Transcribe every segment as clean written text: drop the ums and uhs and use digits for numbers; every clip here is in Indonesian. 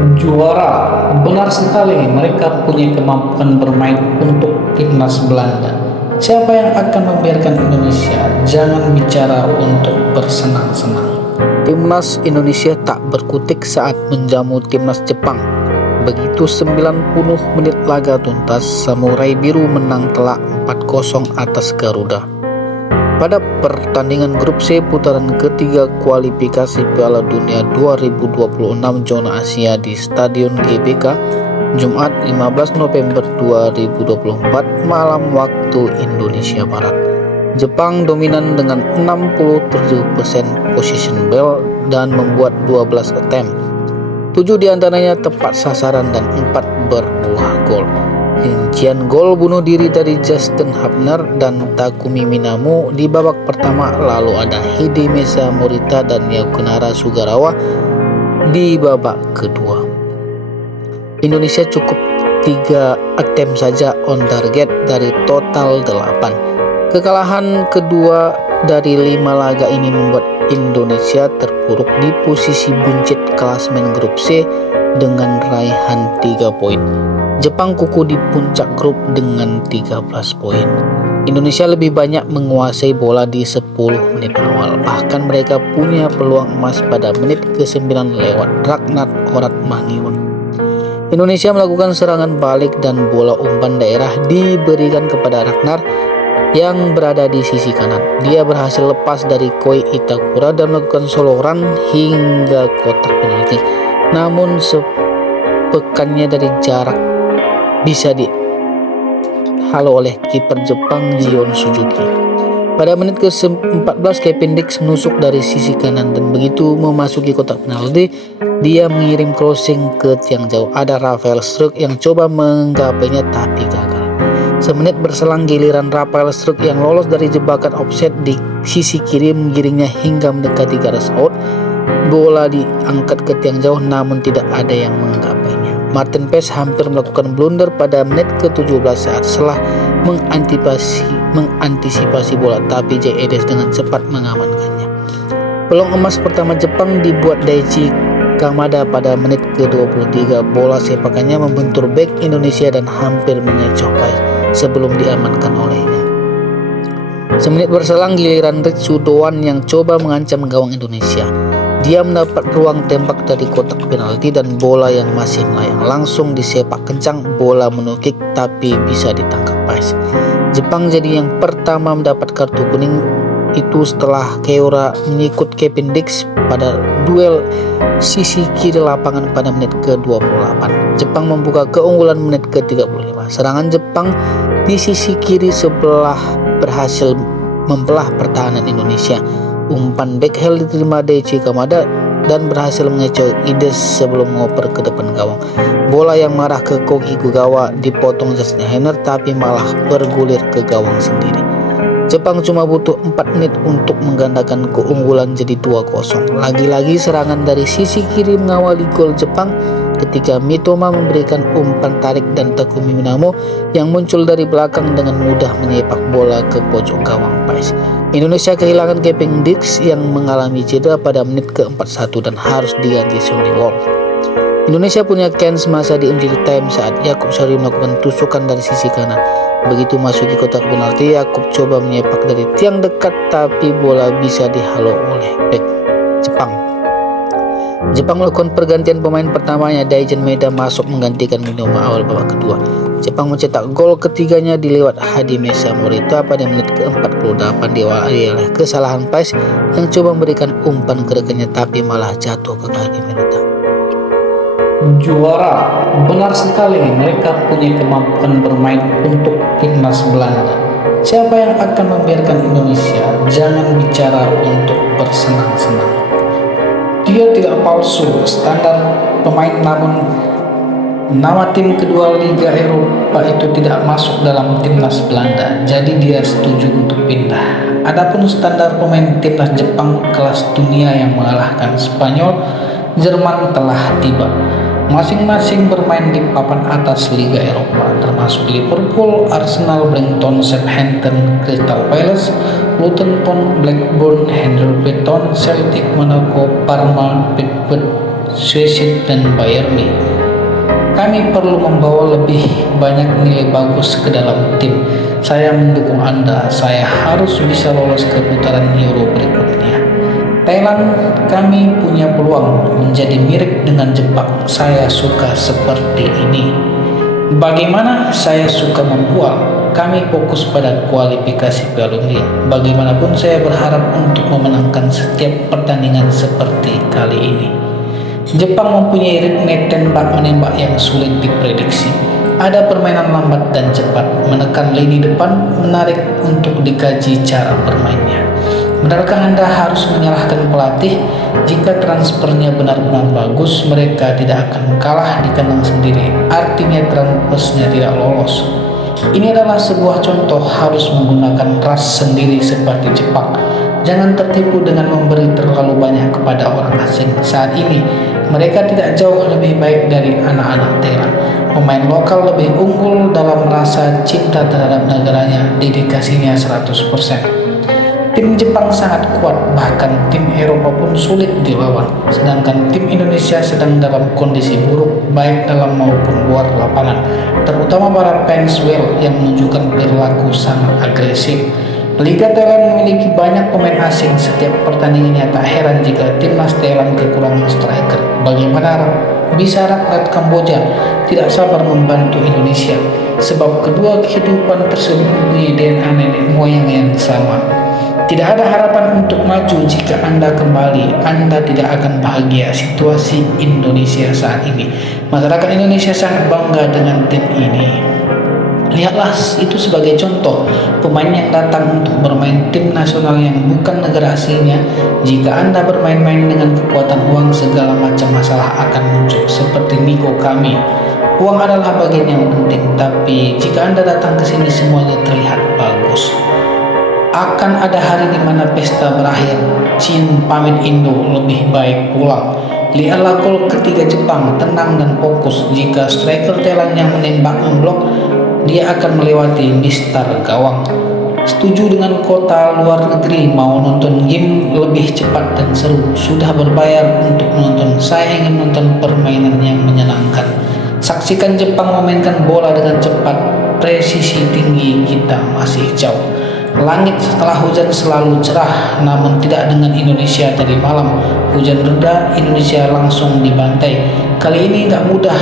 Juara, benar sekali mereka punya kemampuan bermain untuk timnas Belanda. Siapa yang akan membiarkan Indonesia? Jangan bicara untuk bersenang-senang. Timnas Indonesia tak berkutik saat menjamu timnas Jepang. Begitu 90 menit laga tuntas, Samurai Biru menang telak 4-0 atas Garuda. Pada pertandingan grup C putaran ketiga kualifikasi Piala Dunia 2026 zona Asia di Stadion GBK, Jumat 15 November 2024 malam waktu Indonesia Barat. Jepang dominan dengan 67% possession ball dan membuat 12 attempt. 7 diantaranya tepat sasaran dan 4 berbuah gol. Rincian gol bunuh diri dari Justin Hubner dan Takumi Minamo di babak pertama, lalu ada Hidemasa Morita dan Yakunara Sugarawa di babak kedua. Indonesia cukup 3 attempt saja on target dari total 8. Kekalahan kedua dari 5 laga ini membuat Indonesia terpuruk di posisi buncit klasmen grup C dengan raihan 3 poin. Jepang kukuh di puncak grup dengan 13 poin. Indonesia lebih banyak menguasai bola di 10 menit awal. Bahkan mereka punya peluang emas pada menit ke-9 lewat Ragnar Oratmangiun. Indonesia melakukan serangan balik dan bola umpan daerah diberikan kepada Ragnar yang berada di sisi kanan. Dia berhasil lepas dari Koi Itakura dan melakukan solo run hingga kotak penalti. Namun sepekannya dari jarak bisa dihalau oleh kiper Jepang Gion Suzuki. Pada menit ke-14 Kevin Dix menusuk dari sisi kanan dan begitu memasuki kotak penalti, dia mengirim crossing ke tiang jauh. Ada Rafael Struijk yang coba menggapainya tapi gagal. Semenit berselang giliran Rafael Struijk yang lolos dari jebakan offset di sisi kiri menggiringnya hingga mendekati garis out. Bola diangkat ke tiang jauh namun tidak ada yang menggapainya. Martin Paes hampir melakukan blunder pada menit ke-17 saat setelah mengantisipasi bola, tapi Jay Edes dengan cepat mengamankannya. Peluang emas pertama Jepang dibuat Daichi Kamada pada menit ke-23. Bola sepakannya membentur bek Indonesia dan hampir mengecoh Paes sebelum diamankan olehnya. Semenit berselang giliran Ritsu Doan yang coba mengancam gawang Indonesia. Dia mendapat ruang tembak dari kotak penalti dan bola yang masih melayang langsung disepak kencang. Bola menukik tapi bisa ditangkap Paes. Jepang jadi yang pertama mendapat kartu kuning itu setelah Keora menyikut Kevin Dix pada duel sisi kiri lapangan pada menit ke-28. Jepang membuka keunggulan menit ke-35. Serangan Jepang di sisi kiri sebelah berhasil membelah pertahanan Indonesia. Umpan backheel diterima Daichi Kamada dan berhasil mengecoh Ides sebelum ngoper ke depan gawang. Bola yang marah ke Koki Kugawa dipotong Justin Hubner tapi malah bergulir ke gawang sendiri. Jepang cuma butuh 4 menit untuk menggandakan keunggulan jadi 2-0. Lagi-lagi serangan dari sisi kiri mengawali gol Jepang ketika Mitoma memberikan umpan tarik dan Takumi Minamo yang muncul dari belakang dengan mudah menyepak bola ke pojok gawang Paes. Indonesia kehilangan Kevin Dix yang mengalami cedera pada menit ke-41 dan harus diganti Sonny Wolf. Indonesia punya kans masa di injury time saat Yakub Sari melakukan tusukan dari sisi kanan. Begitu masuki kotak penalti, Yakub coba menyepak dari tiang dekat tapi bola bisa dihalau oleh bek Jepang. Jepang melakukan pergantian pemain pertamanya. Daizen Maeda masuk menggantikan Minoma awal babak kedua. Jepang mencetak gol ketiganya dilewat Hidemasa Morita pada menit ke-48 diawali oleh kesalahan Paes yang coba memberikan umpan ke rekannya tapi malah jatuh ke kaki Morita. Juara, benar sekali mereka punya kemampuan bermain untuk timnas Belanda. Siapa yang akan membiarkan Indonesia? Jangan bicara untuk bersenang-senang. Dia tidak palsu standar pemain, namun nama tim kedua Liga Eropa itu tidak masuk dalam timnas Belanda, jadi dia setuju untuk pindah. Adapun standar pemain timnas Jepang kelas dunia yang mengalahkan Spanyol, Jerman telah tiba. Masing-masing bermain di papan atas Liga Eropa, termasuk Liverpool, Arsenal, Brighton, Southampton, Crystal Palace, Luton Town, Blackburn, Wolverhampton, Celtic, Monaco, Parma, Pickford, Suicide dan Bayern Munich. Kami perlu membawa lebih banyak nilai bagus ke dalam tim. Saya mendukung Anda. Saya harus bisa lolos ke putaran Euro berikutnya. Thailand, kami punya peluang menjadi mirip dengan Jepang. Saya suka seperti ini. Bagaimana saya suka membual. Kami fokus pada kualifikasi Piala Dunia. Bagaimanapun saya berharap untuk memenangkan setiap pertandingan seperti kali ini. Jepang mempunyai ritme tembak menembak yang sulit diprediksi. Ada permainan lambat dan cepat, menekan lini depan, menarik untuk dikaji cara bermainnya. Benarkah Anda harus menyalahkan pelatih? Jika transfernya benar-benar bagus, mereka tidak akan kalah di kandang sendiri. Artinya transfernya tidak lolos. Ini adalah sebuah contoh harus menggunakan ras sendiri seperti Jepang. Jangan tertipu dengan memberi terlalu banyak kepada orang asing. Saat ini, mereka tidak jauh lebih baik dari anak-anak Thailand. Pemain lokal lebih unggul dalam rasa cinta terhadap negaranya, dedikasinya 100%. Tim Jepang sangat kuat, bahkan tim Eropa pun sulit dilawan. Sedangkan tim Indonesia sedang dalam kondisi buruk, baik dalam maupun luar lapangan. Terutama para fans Well yang menunjukkan perilaku sangat agresif. Liga Thailand memiliki banyak pemain asing. Setiap pertandingannya tak heran jika timnas Thailand kekurangan striker. Bagaimana bisa rakyat Kamboja tidak sabar membantu Indonesia? Sebab kedua kehidupan tersebut mempunyai DNA nenek moyang yang sama. Tidak ada harapan untuk maju jika Anda kembali. Anda tidak akan bahagia situasi Indonesia saat ini. Masyarakat Indonesia sangat bangga dengan tim ini. Lihatlah itu sebagai contoh pemain yang datang untuk bermain tim nasional yang bukan negara aslinya. Jika Anda bermain-main dengan kekuatan uang, segala macam masalah akan muncul. Seperti Niko kami. Uang adalah bagian yang penting, tapi jika Anda datang ke sini semuanya terlihat bagus. Akan ada hari di mana pesta berakhir. Chin pamit Indo, lebih baik pulang. Lihatlah gol ketiga Jepang, tenang dan fokus. Jika striker Thailand yang menembak memblok, dia akan melewati mistar gawang. Setuju dengan kota luar negeri mau nonton game lebih cepat dan seru. Sudah berbayar untuk menonton. Saya ingin nonton permainan yang menyenangkan. Saksikan Jepang memainkan bola dengan cepat. Presisi tinggi kita masih jauh. Langit setelah hujan selalu cerah, namun tidak dengan Indonesia tadi malam. Hujan reda, Indonesia langsung dibantai. Kali ini nggak mudah.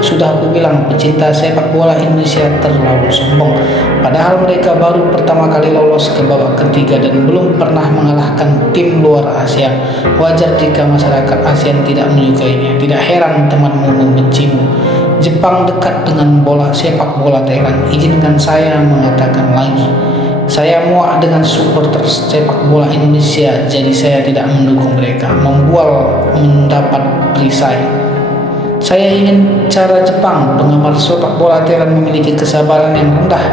Sudah aku bilang, pecinta sepak bola Indonesia terlalu sombong. Padahal mereka baru pertama kali lolos ke babak ketiga dan belum pernah mengalahkan tim luar Asia. Wajar jika masyarakat ASEAN tidak menyukainya. Tidak heran temanmu membencimu. Jepang dekat dengan bola sepak bola Thailand. Izinkan saya mengatakan lagi. Saya muak dengan supporter sepak bola Indonesia, jadi saya tidak mendukung mereka. Membual mendapat perisai. Saya ingin cara Jepang. Penggemar sepak bola Thailand memiliki kesabaran yang rendah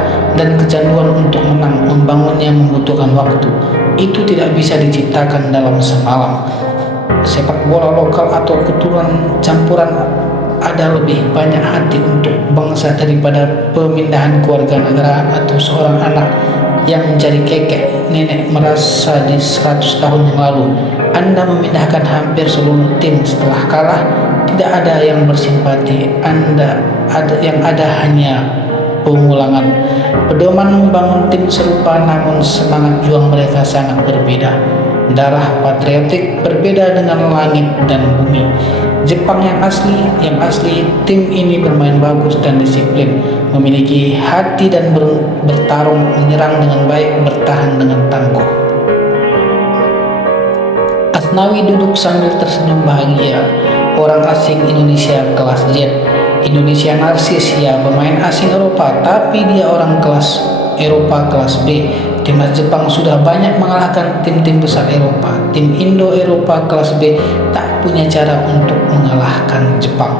dan kecanduan untuk menang. Membangunnya membutuhkan waktu. Itu tidak bisa diciptakan dalam semalam. Sepak bola lokal atau keturunan campuran ada lebih banyak hati untuk bangsa daripada pemindahan keluarga negaraan atau seorang anak yang menjadi kakek nenek merasa di 100 tahun yang lalu. Anda memindahkan hampir seluruh tim setelah kalah. Tidak ada yang bersimpati. Yang ada hanya pengulangan. Pedoman membangun tim serupa, namun semangat juang mereka sangat berbeda. Darah patriotik berbeda dengan langit dan bumi. Jepang yang asli, tim ini bermain bagus dan disiplin, memiliki hati dan bertarung, menyerang dengan baik, bertahan dengan tangguh. Asnawi duduk sambil tersenyum bahagia. Orang asing Indonesia kelas Z. Indonesia narsis, ya pemain asing Eropa, tapi dia orang kelas Eropa kelas B. Timnas Jepang sudah banyak mengalahkan tim-tim besar Eropa. Tim Indo Eropa kelas B tak punya cara untuk mengalahkan Jepang.